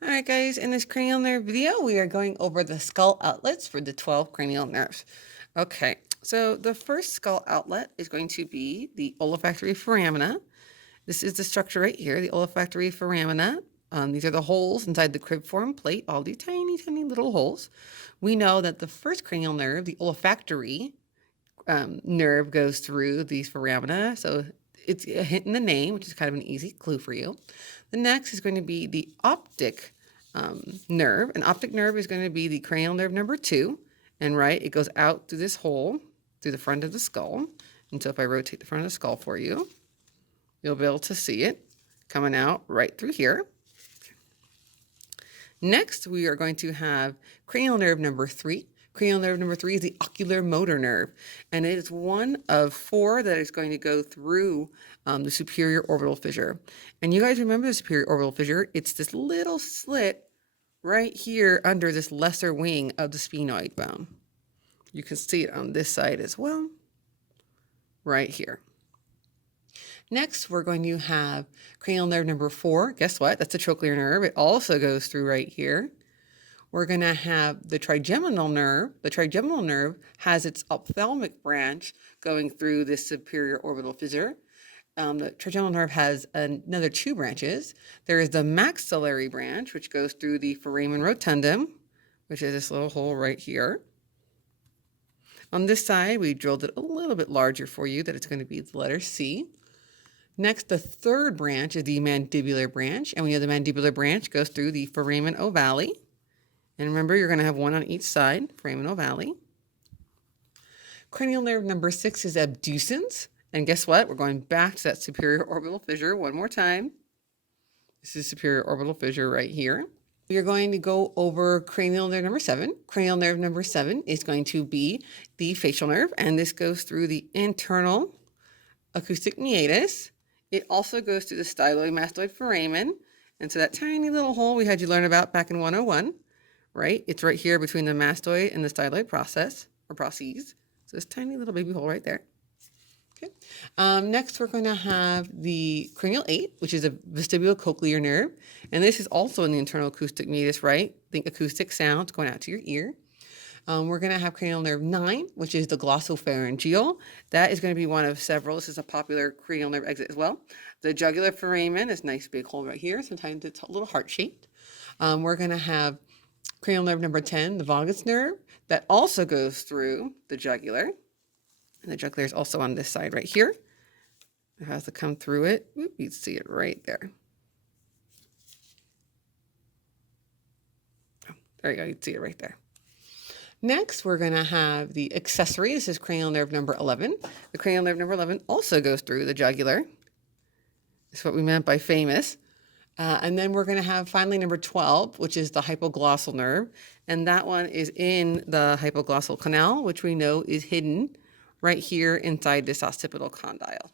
All right, guys, in this cranial nerve video, we are going over the skull outlets for the 12 cranial nerves. Okay, so the first skull outlet is going to be the olfactory foramina. This is the structure right here, the olfactory foramina. These are the holes inside the cribriform plate, all these tiny, tiny little holes. We know that the first cranial nerve, the olfactory nerve, goes through these foramina, so it's a hint in the name, which is kind of an easy clue for you. The next is going to be the optic nerve. An optic nerve is going to be the cranial nerve number 2. And right, it goes out through this hole, through the front of the skull. And so if I rotate the front of the skull for you, you'll be able to see it coming out right through here. Next, we are going to have cranial nerve number 3. Cranial nerve number 3 is the oculomotor nerve, and it is one of 4 that is going to go through the superior orbital fissure. And you guys remember the superior orbital fissure? It's this little slit right here under this lesser wing of the sphenoid bone. You can see it on this side as well, right here. Next, we're going to have cranial nerve number 4. Guess what? That's the trochlear nerve. It also goes through right here. We're going to have the trigeminal nerve. The trigeminal nerve has its ophthalmic branch going through this superior orbital fissure. The trigeminal nerve has another 2 branches. There is the maxillary branch, which goes through the foramen rotundum, which is this little hole right here. On this side, we drilled it a little bit larger for you, that it's going to be the letter C. Next, the third branch is the mandibular branch, and we know the mandibular branch goes through the foramen ovale. And remember, you're going to have one on each side, foramen ovale. Cranial nerve number 6 is abducens. And guess what? We're going back to that superior orbital fissure one more time. This is superior orbital fissure right here. We are going to go over cranial nerve number 7. Cranial nerve number 7 is going to be the facial nerve, and this goes through the internal acoustic meatus. It also goes through the stylomastoid foramen. And so that tiny little hole we had you learn about back in 101. Right? It's right here between the mastoid and the styloid process, or processes. So this tiny little baby hole right there. Okay. Next, we're going to have the cranial 8, which is a vestibulocochlear nerve. And this is also in the internal acoustic meatus, right? Think acoustic sounds going out to your ear. We're going to have cranial nerve 9, which is the glossopharyngeal. That is going to be one of several. This is a popular cranial nerve exit as well. The jugular foramen is a nice big hole right here. Sometimes it's a little heart-shaped. We're going to have cranial nerve number 10, the vagus nerve, that also goes through the jugular. And the jugular is also on this side right here. It has to come through it. Oop, you see it right there. Oh, there you go. You see it right there. Next, we're going to have the accessory. This is cranial nerve number 11. The cranial nerve number 11 also goes through the jugular. That's what we meant by famous. And then we're going to have finally number 12, which is the hypoglossal nerve. And that one is in the hypoglossal canal, which we know is hidden right here inside this occipital condyle.